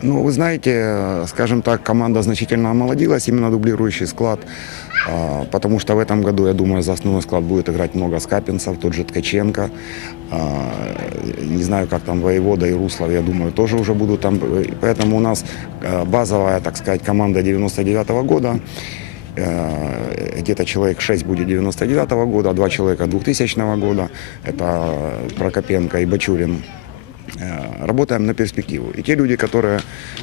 Ну, вы знаете, скажем так, команда значительно омолодилась, именно дублирующий склад, а, потому что в этом году, я думаю, за основной склад будет играть много скапинцев, тот же Ткаченко, а, не знаю, как там Воевода и Руслов, я думаю, тоже уже будут там, поэтому у нас э, базовая, так сказать, команда 99 года, где-то человек 6 будет 99 года, два человека 2000 года, это Прокопенко и Бачурин. Э, Работаем на перспективу. И те люди, которые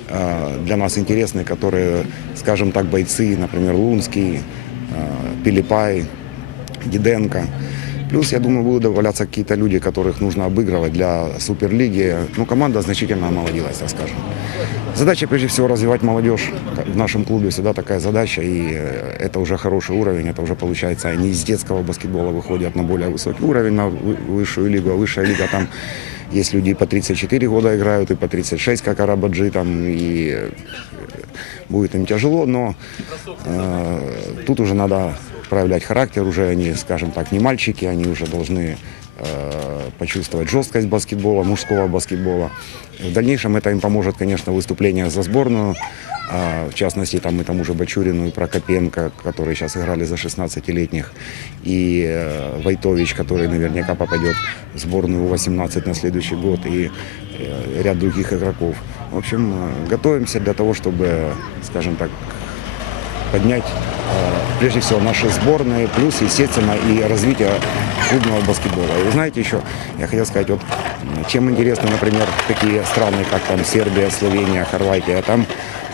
э, для нас интересны, которые, скажем так, бойцы, например, Лунский, э, Пилипай, Диденко. Плюс, я думаю, будут добавляться какие-то люди, которых нужно обыгрывать для Суперлиги. Ну, команда значительно омолодилась, так скажем. Задача, прежде всего, развивать молодежь. В нашем клубе всегда такая задача, и это уже хороший уровень. Это уже, получается, они из детского баскетбола выходят на более высокий уровень, на вы- высшую лигу. А высшая лига там есть люди по 34 года играют, и по 36, как Арабаджи, там, и э, будет им тяжело, но э, тут уже надо проявлять характер, уже они, скажем так, не мальчики, они уже должны э, почувствовать жесткость баскетбола, мужского баскетбола. В дальнейшем это им поможет, конечно, выступление за сборную, а, в частности, там и тому же Бачурину, и Прокопенко, которые сейчас играли за 16-летних, и э, Войтович, который наверняка попадет в сборную У-18 на следующий год, и э, ряд других игроков. В общем, э, готовимся для того, чтобы, скажем так, поднять э, прежде всего наши сборные, плюс, естественно, и развитие клубного баскетбола. И знаете еще, я хотел сказать, вот чем интересны, например, такие страны, как там Сербия, Словения, Хорватия, там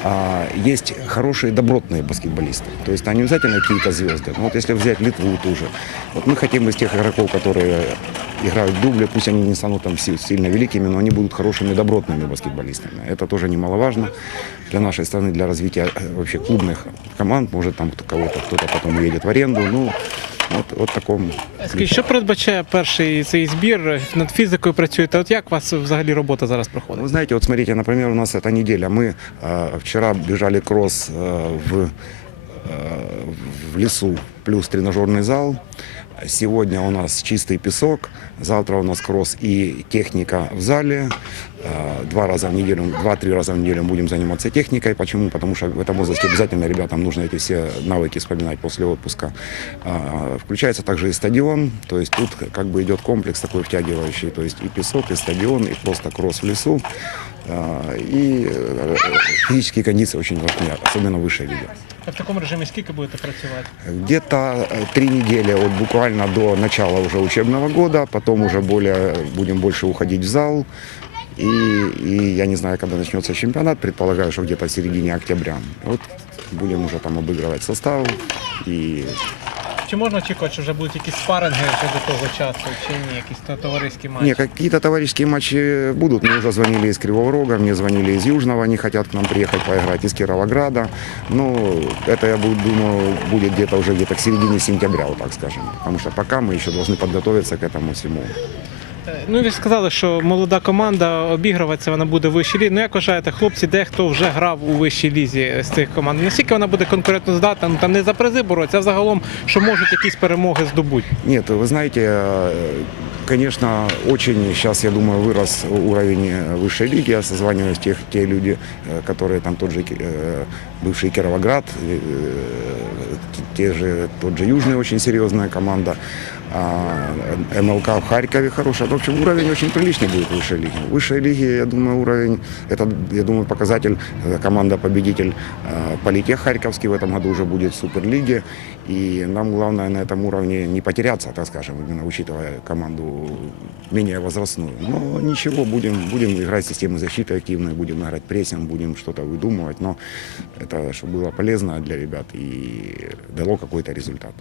а, есть хорошие добротные баскетболисты. То есть они обязательно какие-то звезды. Но вот если взять Литву ту же, вот мы хотим из тех игроков, которые играют в дубле, пусть они не станут там си- сильно великими, но они будут хорошими добротными баскетболистами. Это тоже немаловажно для нашей страны, для развития э, вообще клубных команд. Может там кто- кого-то кто-то потом уедет в аренду. Ну, вот, вот в таком Скажіть, що передбачає перший цей збір? Над фізикою працюєте. От як у вас взагалі робота зараз проходить? Вы знаете, вот смотрите, например, у нас эта неделя. Мы э, вчера бежали кросс э, в, э, в лесу, плюс тренажерный зал. Сегодня у нас чистый песок, завтра у нас кросс и техника в зале. Э, Два раза в неделю, два-три раза в неделю будем заниматься техникой. Почему? Потому что в этом возрасте обязательно ребятам нужно эти все навыки вспоминать после отпуска. А, Включается также и стадион, то есть тут как бы идет комплекс такой втягивающий, то есть и песок, и стадион, и просто кросс в лесу. А, И э, физические кондиции очень важны, особенно в высшей лиге. В такому режимі скільки будете працювати? Где-то э, три недели, вот буквально до начала уже учебного года, потом уже более, будем больше уходить в зал. И, и я не знаю, когда начнется чемпионат, предполагаю, что где-то в середине октября. Вот будем уже там обыгрывать состав и Чи можна очікувати, що вже будуть якісь спаринги вже до того часу, чи ні, якісь то- товариські матчі? Не, какие-то товарищеские матчи будут. Мне уже звонили из Кривого Рога, мне звонили из Южного, они хотят к нам приехать поиграть, из Кировограда. Ну, это, я буду, думаю, будет где-то уже где-то к середине сентября, вот так скажем. Потому что пока мы еще должны подготовиться к этому всему. Е, Ну ви сказали, що молода команда обігруватися вона буде в вищій лізі. Ну як вважаєте, хлопці, дехто вже грав у вищій лізі з цих команд. Наскільки вона буде конкурентно здатна? Ну там не за призи боротися, а загалом, що можуть якісь перемоги здобути. Нет, вы знаете, э, конечно, очень сейчас, я думаю, вырос уровень э, высшей лиги. Я созваниваюсь тех, те люди, э, которые там тот же э, бывший Кировоград, э, те же, тот же Южный очень серьезная команда. А МЛК в Харькове хорошая. В общем, уровень очень приличный будет в высшей лиге. В высшей лиге, я думаю, уровень, это, я думаю, показатель, э, команда-победитель э, Политех Харьковский в этом году уже будет в Суперлиге. И нам главное на этом уровне не потеряться, так скажем, именно учитывая команду менее возрастную. Но ничего, будем, будем играть системы защиты активной, будем играть прессинг, будем что-то выдумывать. Но это чтобы было полезно для ребят и дало какой-то результат.